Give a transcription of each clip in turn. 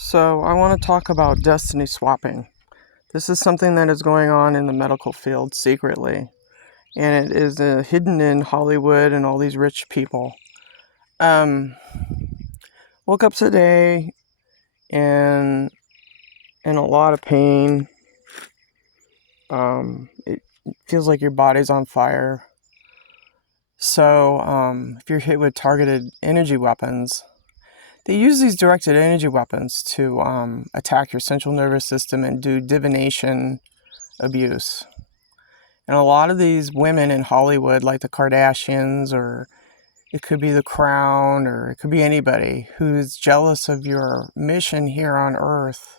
So, I want to talk about destiny swapping. This is something that is going on in the medical field secretly, and it is hidden in Hollywood and all these rich people. Um, Woke up today and in a lot of pain. It feels like your body's on fire. So, if you're hit with targeted energy weapons, they use these directed energy weapons to attack your central nervous system and do divination abuse. And a lot of these women in Hollywood, like the Kardashians, or it could be the Crown, or it could be anybody who's jealous of your mission here on Earth,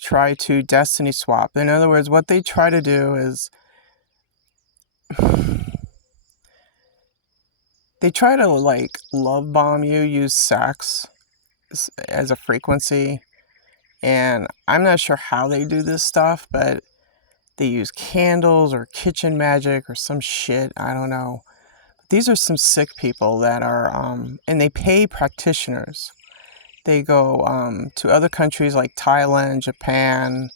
try to destiny swap. In other words, what they try to do is they try to like love bomb you, use sex as a frequency. And I'm not sure how they do this stuff, but they use candles or kitchen magic or some shit. I don't know. These are some sick people that are, and they pay practitioners. They go to other countries like Thailand, Japan.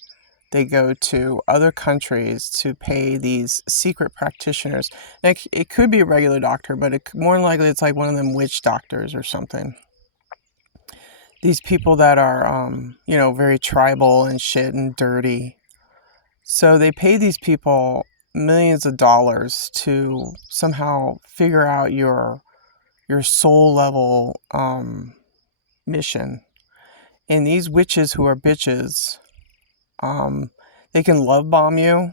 They go to other countries to pay these secret practitioners. Like, it could be a regular doctor, but more than likely it's like one of them witch doctors or something. These people that are, very tribal and shit and dirty. So they pay these people millions of dollars to somehow figure out your soul level mission. And these witches who are bitches, they can love bomb you.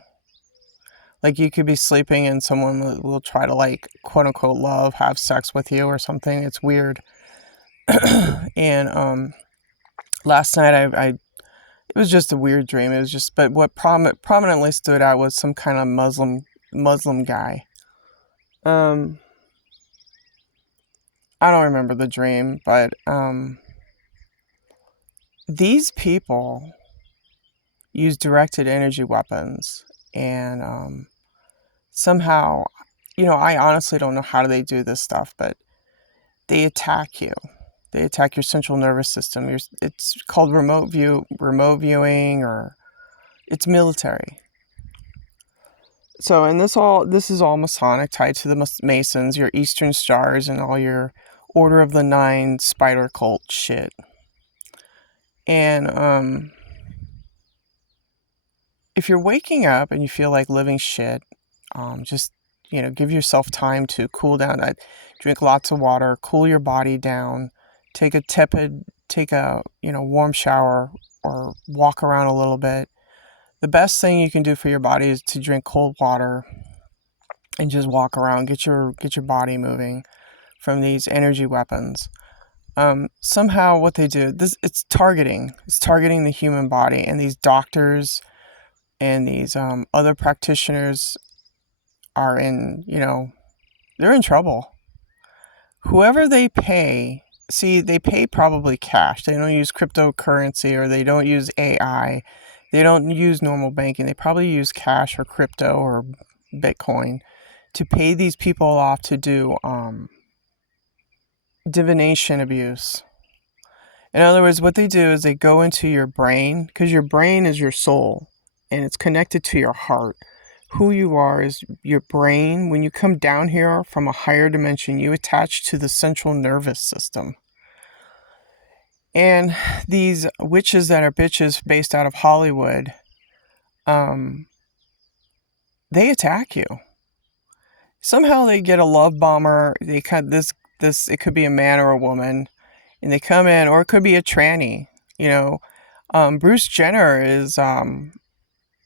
Like, you could be sleeping and someone will try to, like, quote unquote love, have sex with you or something. It's weird. And last night I it was just a weird dream. It was just, but what prominently stood out was some kind of Muslim guy. I don't remember the dream, but these people use directed energy weapons, and somehow, I honestly don't know how they do this stuff, but they attack you. They attack your central nervous system. It's called remote viewing, or it's military. So, and this is all Masonic, tied to the Masons, your Eastern Stars, and all your Order of the Nine spider cult shit. And if you're waking up and you feel like living shit, just give yourself time to cool down. Drink lots of water, cool your body down, take a warm shower, or walk around a little bit. The best thing you can do for your body is to drink cold water and just walk around, get your body moving from these energy weapons. Somehow what they do, it's targeting the human body, and these doctors and these other practitioners are they're in trouble. Whoever they pay, they pay probably cash. They don't use cryptocurrency, or they don't use AI. They don't use normal banking. They probably use cash or crypto or Bitcoin to pay these people off to do divination abuse. In other words, what they do is they go into your brain, because your brain is your soul and it's connected to your heart. Who you are is your brain. When you come down here from a higher dimension, you attach to the central nervous system. And these witches that are bitches based out of Hollywood, they attack you. Somehow they get a love bomber. They this it could be a man or a woman, and they come in, or it could be a tranny. Bruce Jenner is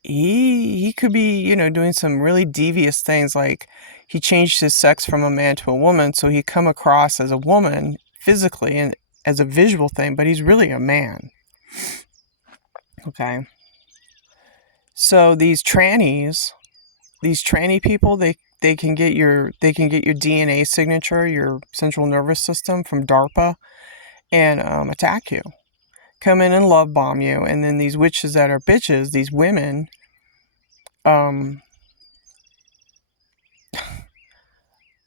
he could be doing some really devious things, like he changed his sex from a man to a woman, so he come across as a woman physically and as a visual thing, but he's really a man. Okay. So these tranny people, they can get your DNA signature, your central nervous system, from DARPA, and attack you, come in and love bomb you. And then these witches that are bitches, these women,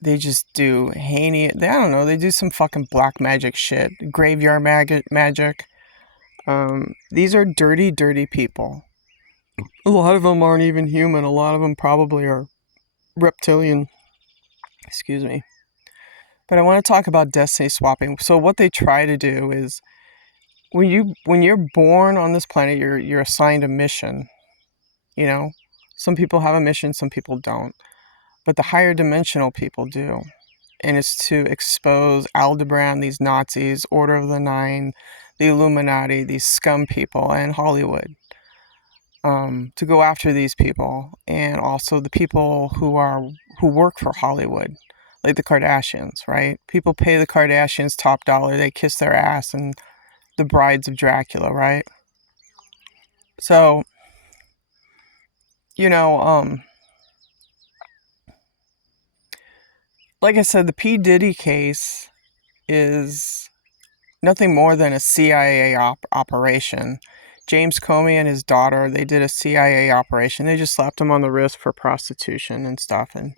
they just do they do some fucking black magic shit, graveyard magic. These are dirty, dirty people. A lot of them aren't even human. A lot of them probably are reptilian. Excuse me. But I want to talk about destiny swapping. So what they try to do is when you're born on this planet, you're assigned a mission. You know, some people have a mission, some people don't. But the higher dimensional people do. And it's to expose Aldebaran, these Nazis, Order of the Nine, the Illuminati, these scum people, and Hollywood. To go after these people, and also the people who work for Hollywood, like the Kardashians, right? People pay the Kardashians top dollar, they kiss their ass, and the brides of Dracula, right? So, you know, like I said, the P. Diddy case is nothing more than a CIA operation. James Comey and his daughter, they did a CIA operation. They just slapped him on the wrist for prostitution and stuff. And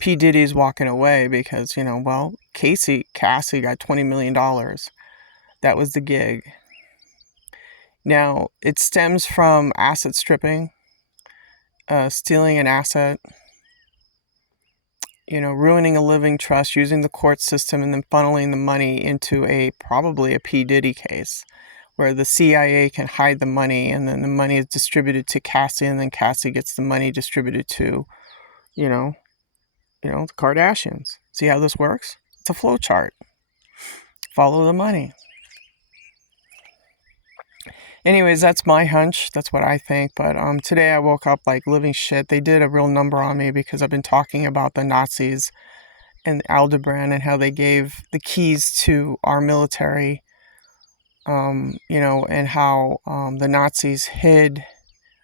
P. Diddy's walking away because, well, Cassie got $20 million. That was the gig. Now, it stems from asset stripping, stealing an asset, ruining a living trust, using the court system, and then funneling the money into probably a P. Diddy case, where the CIA can hide the money, and then the money is distributed to Cassie, and then Cassie gets the money distributed to, the Kardashians. See how this works? It's a flow chart. Follow the money. Anyways, that's my hunch. That's what I think. But today I woke up like living shit. They did a real number on me because I've been talking about the Nazis and Aldebaran and how they gave the keys to our military, and how the Nazis hid,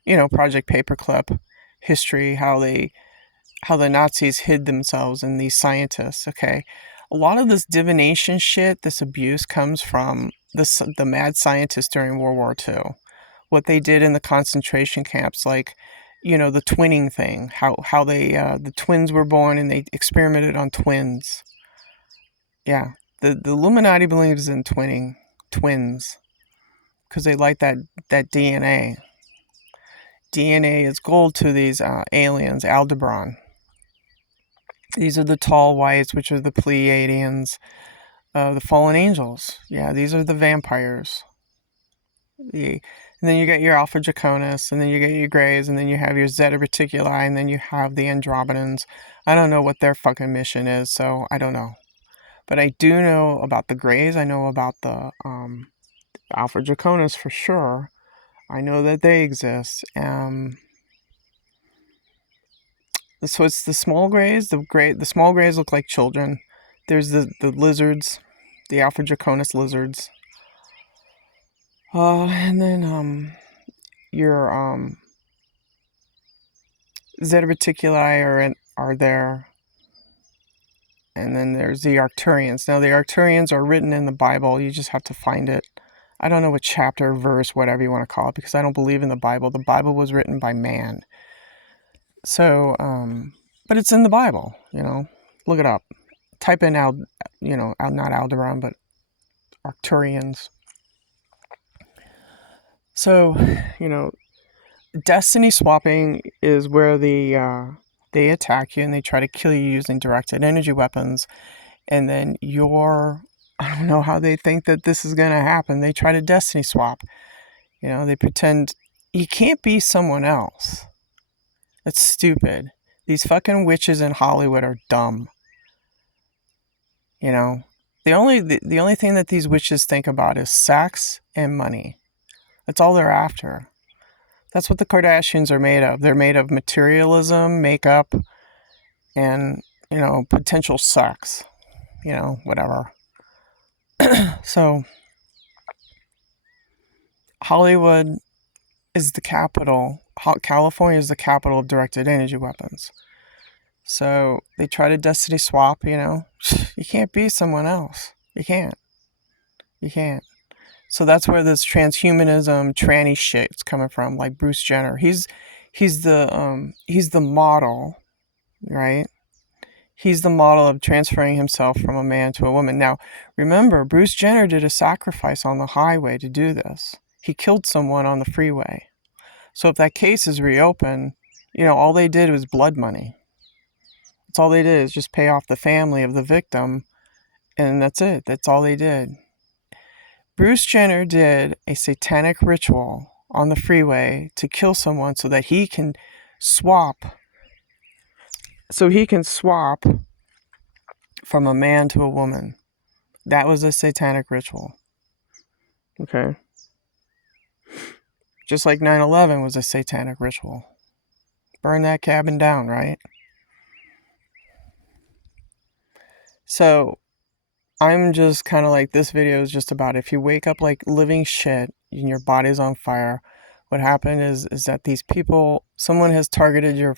Project Paperclip history, how the Nazis hid themselves and these scientists, okay? A lot of this divination shit, this abuse comes from the mad scientists during World War II. What they did in the concentration camps, like, the twinning thing, how they, the twins were born and they experimented on twins. Yeah, the Illuminati believes in twins, because they like that DNA. DNA is gold to these aliens, Aldebaran. These are the tall whites, which are the Pleiadians, the fallen angels. Yeah, these are the vampires. And then you get your Alpha Draconis, and then you get your Greys, and then you have your Zeta Reticuli, and then you have the Andromedans. I don't know what their fucking mission is, so I don't know. But I do know about the Greys. I know about the Alpha Draconis for sure. I know that they exist. So it's the small Greys. The small Greys look like children. There's the lizards, the Alpha Draconis lizards. And then your Zeta Reticuli are there. And then there's the Arcturians. Now the Arcturians are written in the Bible. You just have to find it. I don't know what chapter, verse, whatever you want to call it, because I don't believe in the Bible. The Bible was written by man. So, but it's in the Bible, Look it up. Type in, not Aldebaran, but Arcturians. So, destiny swapping is where they attack you and they try to kill you using directed energy weapons. And then I don't know how they think that this is going to happen. They try to destiny swap. They pretend you can't be someone else. That's stupid. These fucking witches in Hollywood are dumb. The only thing that these witches think about is sex and money. That's all they're after. That's what the Kardashians are made of. They're made of materialism, makeup, and, potential sex. Whatever. So, Hollywood is the capital. California is the capital of directed energy weapons. So they try to destiny swap, You can't be someone else. You can't. So that's where this transhumanism, tranny shit's coming from, like Bruce Jenner. He's the model, right? He's the model of transferring himself from a man to a woman. Now, remember, Bruce Jenner did a sacrifice on the highway to do this. He killed someone on the freeway. So if that case is reopened, all they did was blood money. That's all they did, is just pay off the family of the victim, and that's it. That's all they did. Bruce Jenner did a satanic ritual on the freeway to kill someone so that he can swap from a man to a woman. That was a satanic ritual. Okay? Just like 9/11 was a satanic ritual. Burn that cabin down, right? So, I'm just kind of like, this video is just about, if you wake up like living shit and your body's on fire, what happened is that these people, someone has targeted your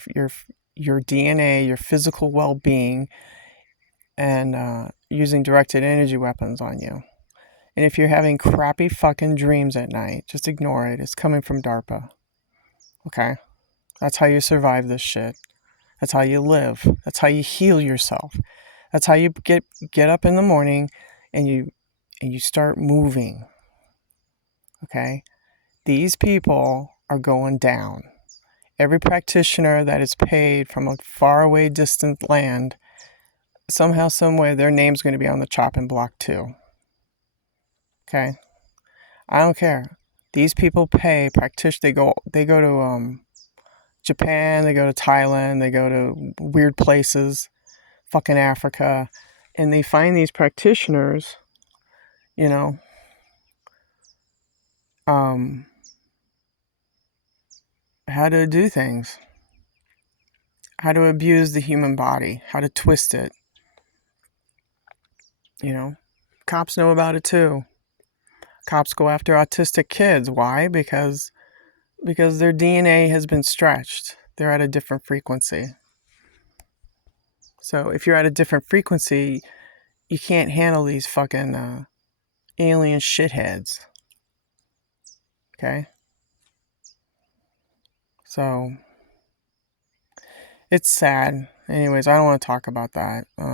DNA, your physical well-being, and using directed energy weapons on you. And if you're having crappy fucking dreams at night, just ignore it. It's coming from DARPA. Okay? That's how you survive this shit. That's how you live. That's how you heal yourself. That's how you get up in the morning and you start moving. Okay? These people are going down. Every practitioner that is paid from a faraway distant land, somehow, someway, their name's going to be on the chopping block too. Okay? I don't care. These people pay practitioners. They go to Japan, they go to Thailand, they go to weird places, fucking Africa, and they find these practitioners, how to do things, how to abuse the human body, how to twist it. Cops know about it too. Cops go after autistic kids. Why? Because their DNA has been stretched. They're at a different frequency. So if you're at a different frequency, you can't handle these fucking alien shitheads. Okay? So it's sad. Anyways, I don't want to talk about that. I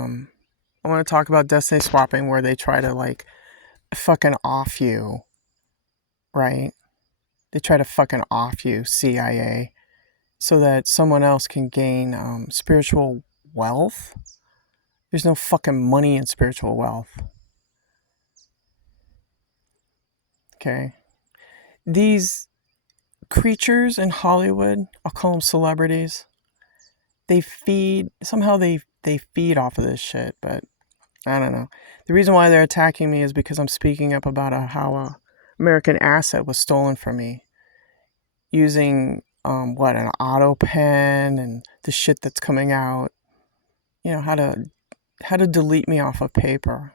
want to talk about destiny swapping, where they try to like fucking off you, right? They try to fucking off you, CIA, so that someone else can gain spiritual wealth. There's no fucking money in spiritual wealth. Okay? These creatures in Hollywood, I'll call them celebrities, they feed off of this shit, but I don't know. The reason why they're attacking me is because I'm speaking up about how a American asset was stolen from me using an auto pen and the shit that's coming out. How to delete me off of paper.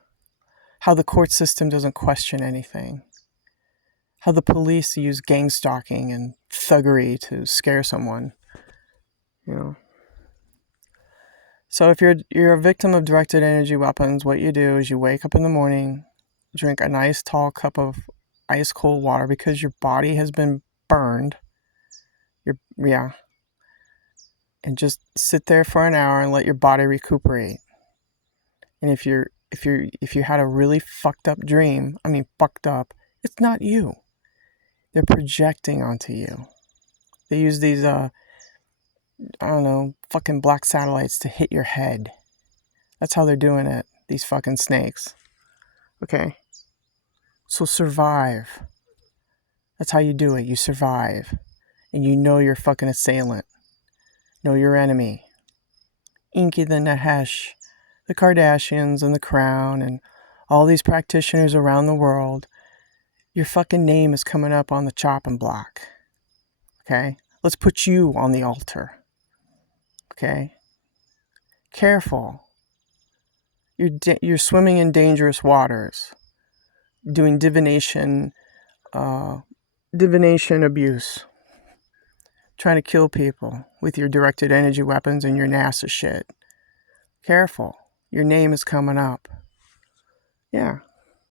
How the court system doesn't question anything. How the police use gang stalking and thuggery to scare someone. So if you're a victim of directed energy weapons, what you do is you wake up in the morning, drink a nice tall cup of ice cold water because your body has been burned. And just sit there for an hour and let your body recuperate. And if you had a really fucked up dream, it's not you. They're projecting onto you. They use these fucking black satellites to hit your head. That's how they're doing it, these fucking snakes. Okay? So survive. That's how you do it. You survive. And you know your fucking assailant. Know your enemy. Inky the Nahesh, the Kardashians and the Crown and all these practitioners around the world. Your fucking name is coming up on the chopping block. Okay? Let's put you on the altar. Okay? Careful. You're swimming in dangerous waters, doing divination abuse, trying to kill people with your directed energy weapons and your NASA shit. Careful. Your name is coming up. Yeah.